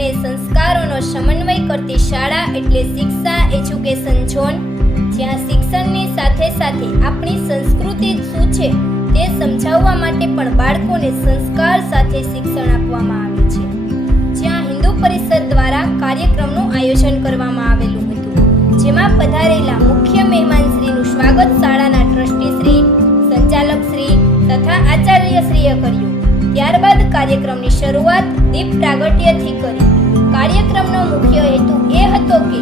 અને સંસ્કારોનો સમન્વય કરતી શાળા એટલે શિક્ષા એજ્યુકેશન ઝોન, જ્યાં શિક્ષણની સાથે સાથે આપણી સંસ્કૃતિ શું છે તે સમજાવવા માટે પણ બાળકોને સંસ્કાર સાથે શિક્ષણ આપવામાં આવે છે. જ્યાં હિન્દુ પરિષદ દ્વારા કાર્યક્રમનું આયોજન કરવામાં આવેલું હતું, જેમાં પધારેલા મુખ્ય મહેમાનશ્રીનું સ્વાગત શાળાના ટ્રસ્ટીશ્રી, સંચાલકશ્રી તથા આચાર્યશ્રીએ કર્યું. ત્યારબાદ કાર્યક્રમની શરૂઆત દીપ પ્રાગટ્યથી કરી. કાર્યક્રમનો મુખ્ય હેતુ એ હતો કે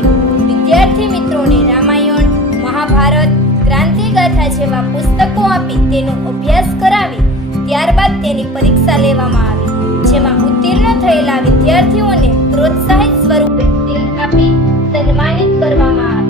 વિદ્યાર્થી મિત્રોને રામાયણ, મહાભારત, ક્રાંતિગાથા જેવા પુસ્તકો આપી તેનો અભ્યાસ કરાવી ત્યારબાદ તેની પરીક્ષા લેવામાં આવી, જેમાં ઉત્તીર્ણ થયેલા વિદ્યાર્થીઓને પ્રોત્સાહિત સ્વરૂપે તિલક આપી સન્માનિત કરવામાં આવ્યા.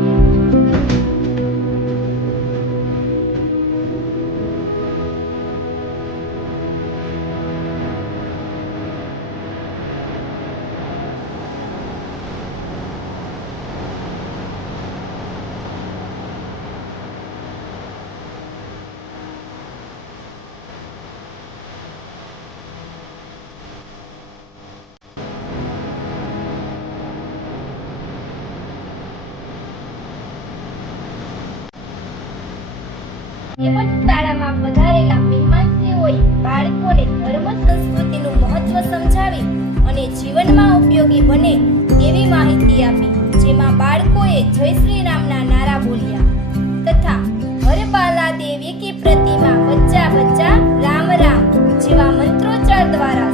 તેમજ શાળામાં પધારેલા મહેમાનશ્રીઓએ બાળકોને ધર્મ સંસ્કૃતિનું મહત્વ સમજાવી અને જીવનમાં ઉપયોગી બને તેવી માહિતી આપી, જેમાં બાળકોએ જય શ્રી રામના નારા બોલ્યા તથા હર બાલા દેવી કી પ્રતિમા બચ્ચા બચ્ચા રામ રામ જેવા મંત્રોચ્ચાર દ્વારા